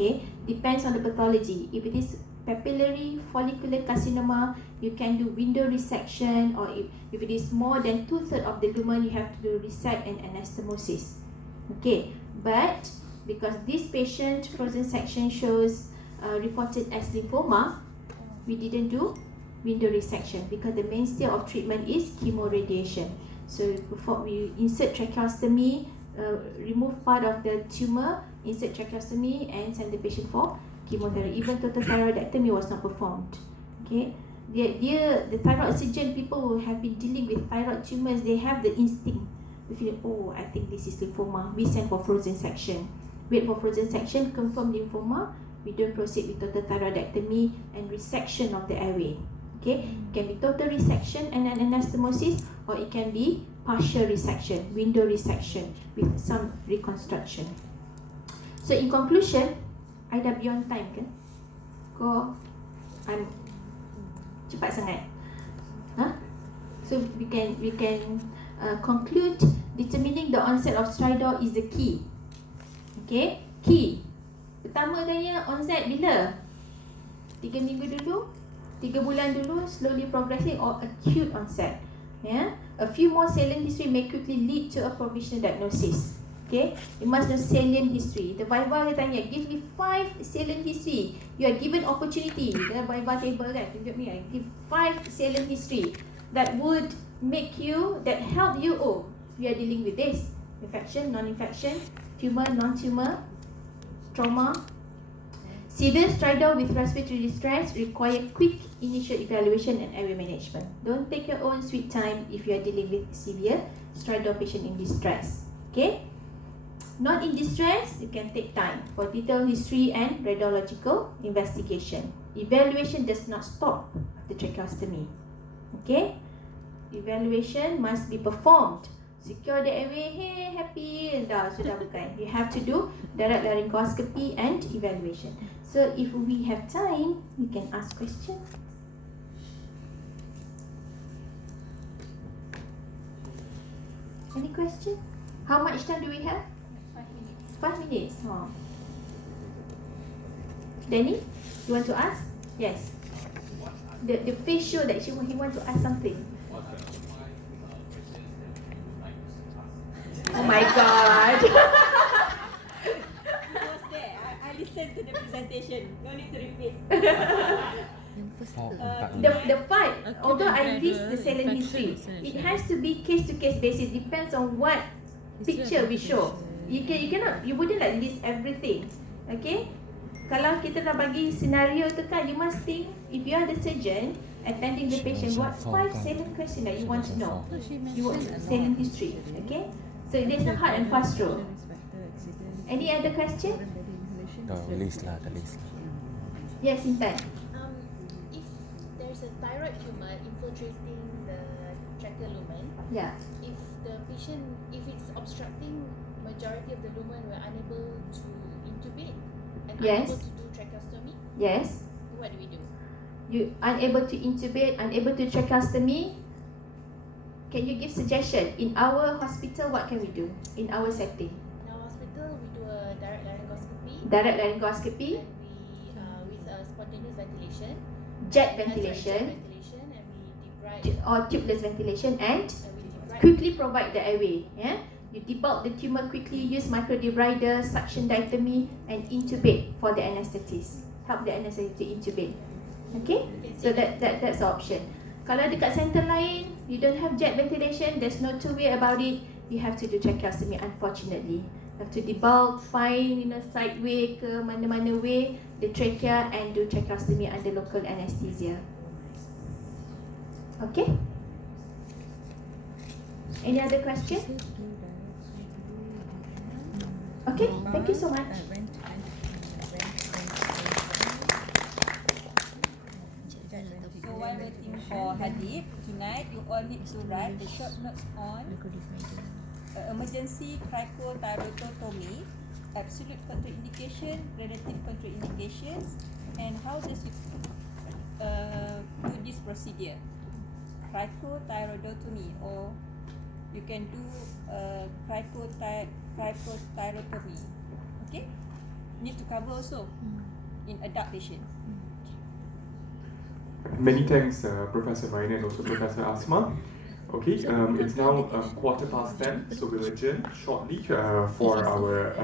Okay, depends on the pathology. If it is papillary follicular carcinoma, you can do window resection, or if it is more than 2/3 of the lumen, you have to do resect and anastomosis. Okay, but because this patient frozen section shows reported as lymphoma, we didn't do window resection because the mainstay of treatment is chemoradiation. So before we insert tracheostomy, remove part of the tumor, insert tracheostomy and send the patient for chemotherapy. Even total thyroidectomy was not performed. Okay, the thyroid surgeon, people who have been dealing with thyroid tumors, they have the instinct. They feel, oh, I think this is lymphoma. We send for frozen section. Wait for frozen section, confirm lymphoma. We don't proceed with total thyroidectomy and resection of the airway. Okay, it can be total resection and an anastomosis, or it can be partial resection, window resection with some reconstruction. So in conclusion, I dah beyond time kan? I'm cepat sangat. Huh? So we can conclude determining the onset of stridor is the key. Okay, key. Pertama tanya onset bila? 3 minggu dulu, 3 bulan dulu, slowly progressing, or acute onset. Yeah, a few more salient history may quickly lead to a provisional diagnosis. Okay, you must know salient history. The Viva dia tanya, give me 5 salient history. You are given opportunity. Dalam Viva table kan, tunjuk ni, give 5 salient history that would make you, that help you. Oh, we are dealing with this: infection, non-infection, tumor, non-tumor, trauma. Severe stridor with respiratory distress require quick initial evaluation and airway management. Don't take your own sweet time if you are dealing with severe stridor patient in distress. Okay? Not in distress, you can take time for detailed history and radiological investigation. Evaluation does not stop after tracheostomy. Okay? Evaluation must be performed. Secure the airway, hey, happy, dah, sudah bukan. You have to do direct laryngoscopy and evaluation. So if we have time, we can ask questions. Any question? How much time do we have? 5 minutes. 5 minutes. Oh. Danny, you want to ask? Yes. The face show that he want to ask something. Oh my God. He was there. I listened to the presentation. No need to repeat. The fight, although I list the salient history, it has to be case-to-case basis. Depends on what picture we show. You wouldn't like list everything. Okay? Kalau kita dah bagi scenario tu kan, you must think, if you are the surgeon attending the patient, what 5 salient question that you want to know? You want salient history. Okay? So there's no hard and fast rule. Any other question? List lah. Yes, Intan. If there's a thyroid tumor infiltrating the tracheal lumen, Yeah. if the patient, if it's obstructing majority of the lumen, we're unable to intubate and Yes. unable to do tracheostomy, Yes. what do we do? You unable to intubate, unable to tracheostomy. Can you give suggestion? In our hospital, what can we do? In our setting? In our hospital, we do a direct laryngoscopy. Direct laryngoscopy, And we with spontaneous ventilation. jet Jet ventilation, ventilation, and we debride. or tubeless ventilation, and We debride. quickly provide the airway. Yeah, you debulk the tumor quickly, use microdebrider, suction diatomy, and intubate for the anesthetist. Help the anesthetist to intubate. Okay, so that's the option. Kalau dekat center lain, you don't have jet ventilation, there's no two way about it. You have to do tracheostomy, unfortunately. You have to debulk, find side way ke mana-mana way the trachea and do tracheostomy under local anesthesia. Okay? Any other question? Okay, thank you so much. So while waiting for Hadid, tonight you all need to write the short notes on emergency cricothyroidotomy, absolute contraindication, relative contraindications, and how does you do this procedure. Cricothyroidotomy, or you can do cricothyrotomy. Okay? need to cover also in adult patient. Many thanks, Professor Marina and also Professor Asma. Okay, it's now 10:15, so we'll adjourn shortly for our